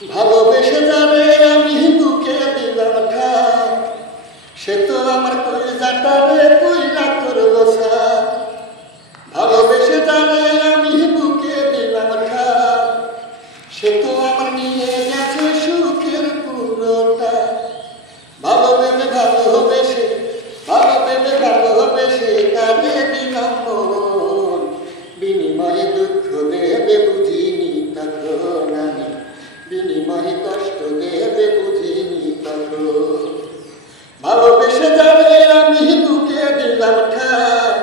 ভালোবেসে যারে আমি বুকে দিলাম ঠাই, সে তো আমার কলিজাটারে কইরা করলো ছাই। ভালোবেসে যারে আমি বুকে দিলাম ঠাই, সে তো আমার নিয়ে গেছে সুখের পুরোটা। ভালোবেসে ভালোবেসে কাঁদে দিলাম মন, বিনিময়ে দুঃখ দেবে বুঝিনি তখন আমি, বিনিময়ে কষ্ট দেবে বুঝিনি তখন। ভালোবেসে যাবে আমি বুকে দিলাম ঠাই,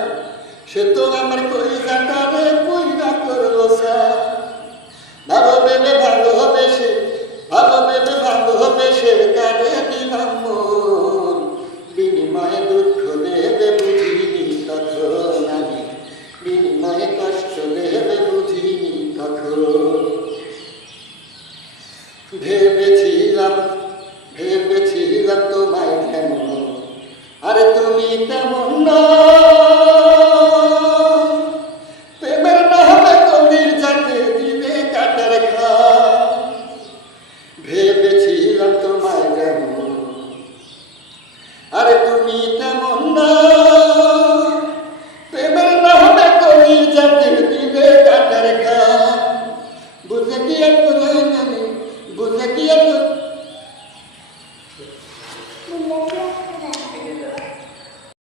সে তো আমার কলিজাটারে কইরা করলো ছাই। ভালোবেসে কাঁদে দিলাম মন, বিনিময়ে দুঃখ দেবে বুঝিনি তখন আমি, বিনিময়ে কষ্ট দেবে বুঝিনি তখন। ভেবেছিলাম তোমায় কেমন, আর তুমি তেমন নয়।